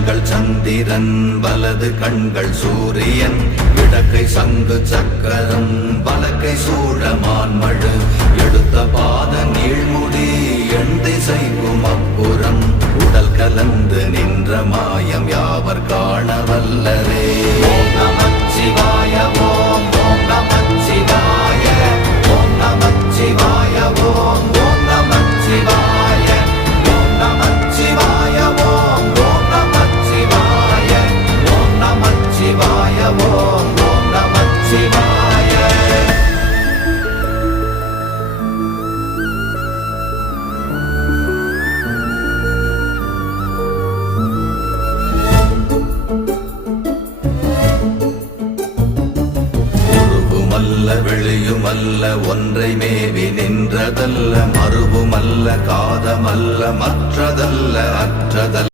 கண்கள் சந்திரன் வலது கண்கள் சூரியன் இடக்கை சங்கு சக்கரம் வலக்கை சூழமான்மழு எடுத்த பாத நீழ்முடி எண் திசைக்கும் அப்புறம் உடல் கலந்து நின்ற மாயம் யாவர் காண வல்லரே. ஓம் நமச்சிவாய ஓம் ஓம் நமச்சிவாய ஓம் நமச்சிவாய ஓம் ஓம் நமச்சிவாய ஓம் நமச்சிவாய ஓம் ஓம் நமச்சிவாய ஓம் நமச்சிவாய ஓம் ஓம் நமச்சிவாய. வெளியுமல்ல ஒன்றை மேவி நின்றதல்ல மறுவுமல்ல காதமல்ல மற்றதல்ல அற்றதல்ல